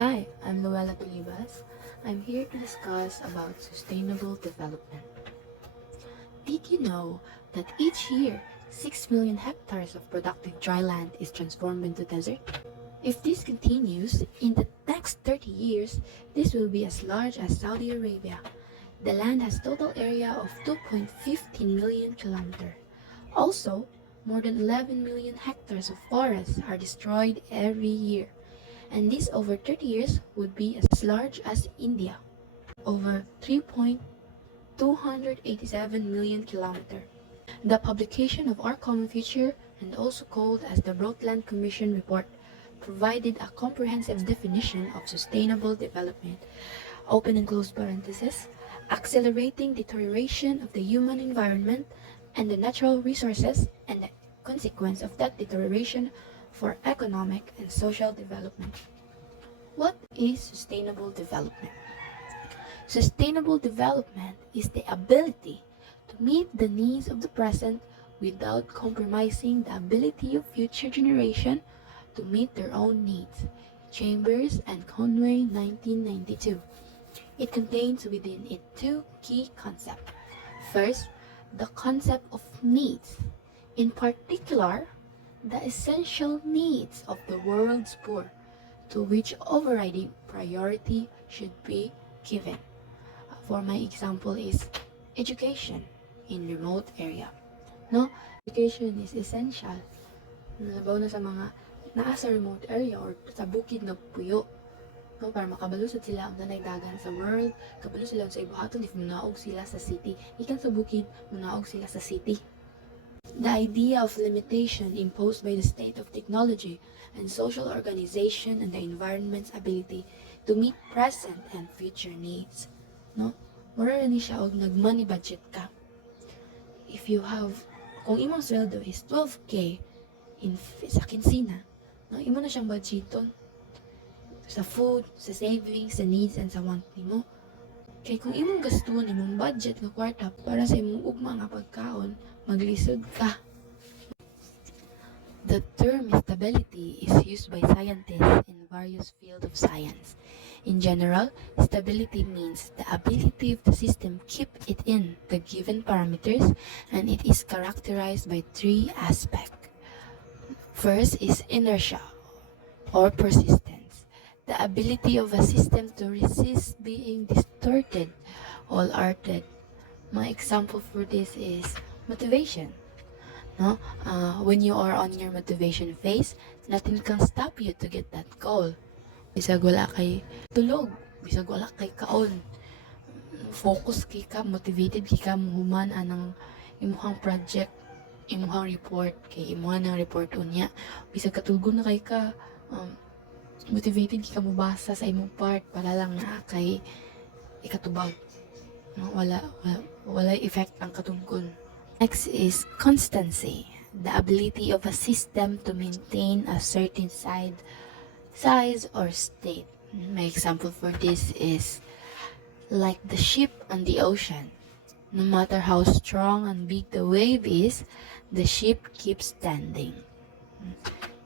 Hi, I'm Luella Tulibas. I'm here to discuss about sustainable development. Did you know that each year 6 million hectares of productive dry land is transformed into desert? If this continues, in the next 30 years, this will be as large as Saudi Arabia. The land has total area of 2.15 million kilometers. Also, more than 11 million hectares of forests are destroyed every year, and this over 30 years would be as large as India, over 3.287 million kilometers. The publication of Our Common Future, and also called as the Brundtland Commission Report, provided a comprehensive definition of sustainable development, open and close parenthesis, accelerating deterioration of the human environment and the natural resources and the consequence of that deterioration for economic and social development. What is sustainable development? Sustainable development is the ability to meet the needs of the present without compromising the ability of future generations to meet their own needs. Chambers and Conway, 1992. It contains within it two key concepts. First, the concept of needs, in particular, the essential needs of the world's poor, to which overriding priority should be given. For my example is education in remote area. No, education is essential. Labaw na sa mga naa sa remote area or sa bukid nga puyo. No, para makabalusad sila ang nanaydagan sa world, kabalo sila sa ibuhaton if munaog sila sa city. Ikan sa bukid, munaog sila sa city. The idea of limitation imposed by the state of technology and social organization and the environment's ability to meet present and future needs. No? Mura ni siya og nag-money budget ka. If you have, kung imong sweldo is 12K sa kinsina, no, imo na siyang budgeton sa food, sa savings, sa needs, and sa want nimo. Kay kung imong gastuon imong budget nga kwarta para sa imong ugma nga pagkaon, maglisod ka. The term stability is used by scientists in various fields of science. In general, stability means the ability of the system keep it in the given parameters, and it is characterized by three aspects. First is inertia or persistence, the ability of a system to resist being distorted or altered. My example for this is motivation. No? When you are on your motivation phase, nothing can stop you to get that goal. Bisag wala kay tulog, bisag wala kay kaon. Focus kay ka, motivated kay ka, muhuman anang imuhang project, imuhang report, kay imuhang ng report unya. Bisag katulgo na kay ka, motivated kay ka mubasa sa imong part, para lang na kay ikatubag. No? Wala effect ang katungkol. Next is constancy, the ability of a system to maintain a certain size or state. My example for this is like the ship on the ocean. No matter how strong and big the wave is, the ship keeps standing.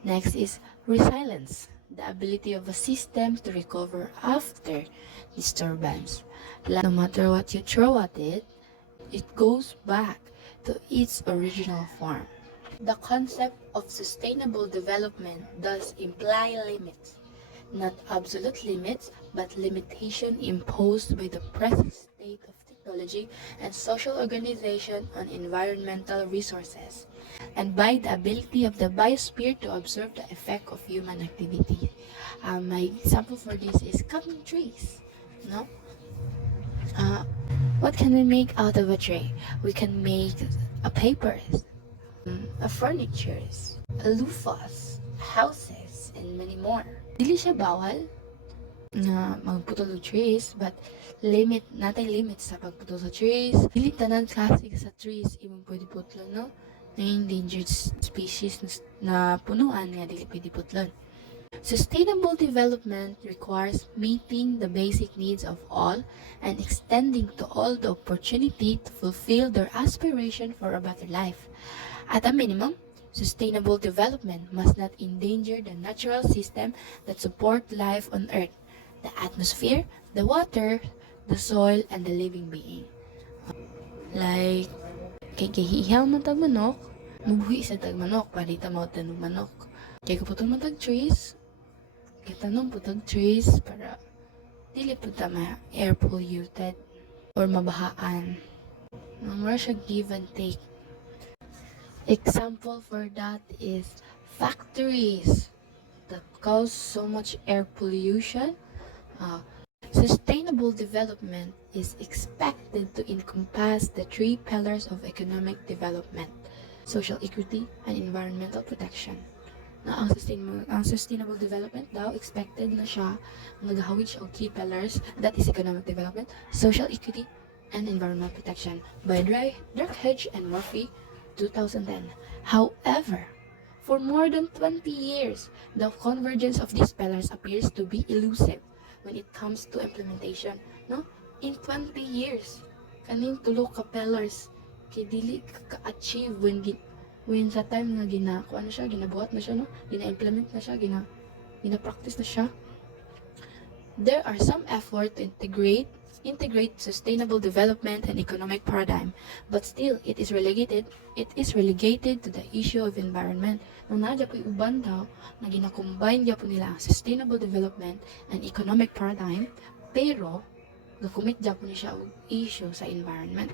Next is resilience, the ability of a system to recover after disturbance. No matter what you throw at it, it goes back to its original form. The concept of sustainable development does imply limits, not absolute limits, but limitation imposed by the present state of technology and social organization on environmental resources, and by the ability of the biosphere to observe the effect of human activity. My example for this is cutting trees. No? What can we make out of a tree? We can make a papers, a furnitures, a loofahs, houses, and many more. Dili siya bawal na magputol og trees, but natay limit sa pagputol sa trees. Dili tanan klase sa trees imong pwede putlon, no? Na endangered species na punuan nga dili pwede putlon. Sustainable development requires meeting the basic needs of all and extending to all the opportunity to fulfill their aspiration for a better life. At a minimum, sustainable development must not endanger the natural system that support life on Earth. the atmosphere, the water, the soil, and the living being. Like, kay hihaw man tag manok, mubuhi sa tag manok, palita mo tanog manok. Kay kaputol man tag trees, kay tanom po tag trees, para dili po ta air polluted or mabahaan. More siya give and take. Example for that is factories that cause so much air pollution. Sustainable development is expected to encompass the three pillars of economic development: social equity and environmental protection. Na ang sustainable development daw expected na siya nagahawid siya og three pillars, that is economic development, social equity, and environmental protection by Durkheim and Murphy, 2010. However, for more than 20 years, the convergence of these pillars appears to be elusive when it comes to implementation. No? In 20 years, kaning tulo ka pillars kay dili ka-achieve when sa time nga ginabuhat na siya, no? Gina-implement na siya, gina-practice na siya. There are some effort to integrate sustainable development and economic paradigm, but still it is relegated to the issue of environment. Nung nadya po uban daw na gina-combine po nila ang sustainable development and economic paradigm, pero gakumit po niya siya og issue sa environment.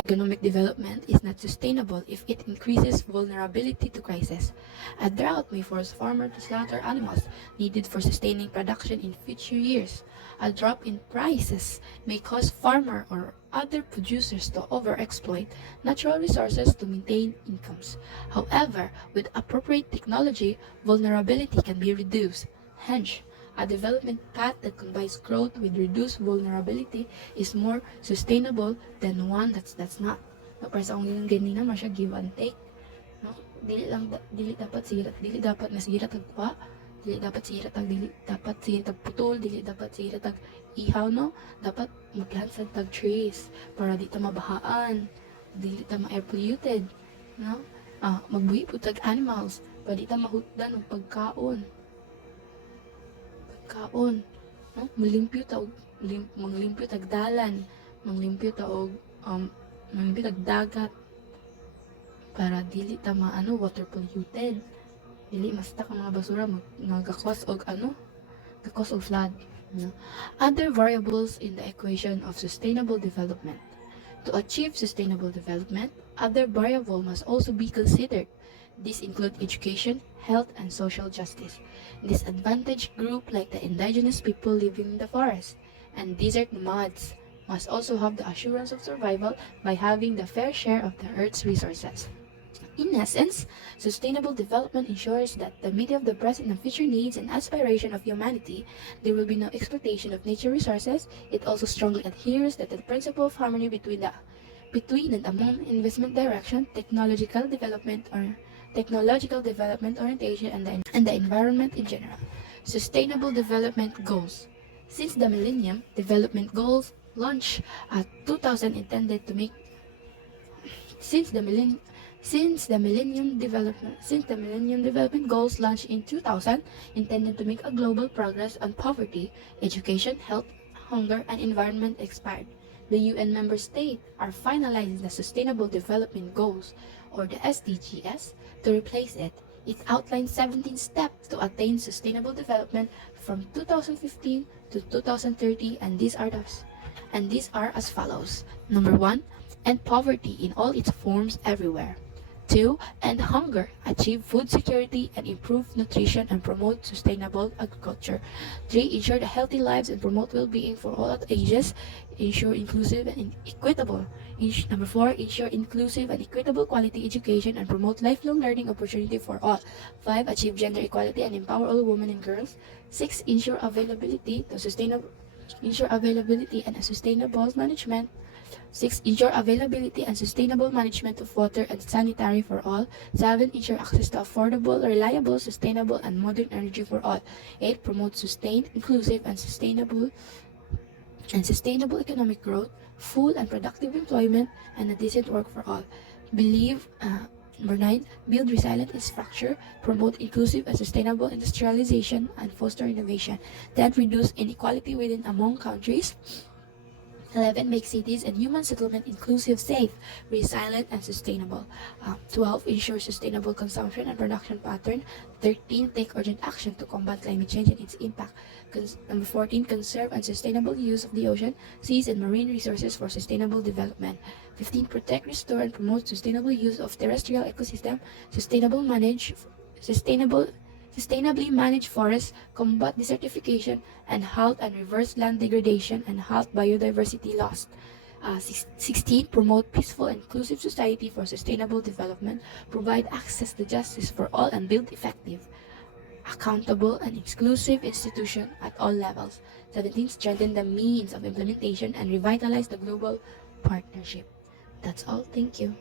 Economic development is not sustainable if it increases vulnerability to crisis. A drought may force farmers to slaughter animals needed for sustaining production in future years. A drop in prices may cause farmers or other producers to overexploit natural resources to maintain incomes. However, with appropriate technology, vulnerability can be reduced. Hence, a development path that combines growth with reduced vulnerability is more sustainable than one that's not. No, para sa akong ganina, siya give and take. No? Dili dapat nasira tagpa, dili dapat sira tag putol, dili dapat sira tag ihaw, no? Dapat maglansad tag trees para di ta mabahaan, dili ta ma-air polluted, no? Magbuhi po tag animals para di ta mahutdan og pagkaon, no? Manglimpyo tag dalan, manglimpyo tag dagat para dili ta water polluted, dili mastak ang mga basura magkakos og flood, no? Other variables in the equation of sustainable development. To achieve sustainable development, other variables must also be considered. These include education, health, and social justice. Disadvantaged groups like the indigenous people living in the forest and desert nomads must also have the assurance of survival by having the fair share of the Earth's resources. In essence, sustainable development ensures that the meeting of the present and future needs and aspirations of humanity, there will be no exploitation of nature resources. It also strongly adheres to the principle of harmony between and among investment direction, technological development orientation, and the environment in general. Sustainable Development Goals. Since the Millennium Development Goals launched at 2000 intended to make Since the Millennium Development Goals launched in 2000 intended to make a global progress on poverty, education, health, hunger, and environment expired. The UN member states are finalizing the Sustainable Development Goals, or the SDGs, to replace it. It outlines 17 steps to attain sustainable development from 2015 to 2030, and these are as follows. Number 1, end poverty in all its forms everywhere. 2. End hunger, achieve food security and improve nutrition and promote sustainable agriculture. 3. Ensure the healthy lives and promote well-being for all at ages. Ensure inclusive and equitable. Number 4. Ensure inclusive and equitable quality education and promote lifelong learning opportunity for all. 5. Achieve gender equality and empower all women and girls. 6. Ensure availability and a sustainable management. 6. Ensure availability and sustainable management of water and sanitary for all. 7. Ensure access to affordable, reliable, sustainable, and modern energy for all. 8. Promote sustained, inclusive, and sustainable economic growth, full and productive employment, and a decent work for all. Number 9, build resilient infrastructure, promote inclusive and sustainable industrialization, and foster innovation. 10, reduce inequality within among countries. 11, make cities and human settlement inclusive, safe, resilient, and sustainable. 12, ensure sustainable consumption and production pattern. 13, take urgent action to combat climate change and its impact. Number 14, conserve and sustainable use of the ocean, seas, and marine resources for sustainable development. 15, protect, restore, and promote sustainable use of terrestrial ecosystem, sustainable sustainably manage forests, combat desertification, and halt and reverse land degradation and halt biodiversity loss. 16. Promote peaceful and inclusive society for sustainable development, provide access to justice for all, and build effective, accountable, and inclusive institutions at all levels. 17. Strengthen the means of implementation and revitalize the global partnership. That's all. Thank you.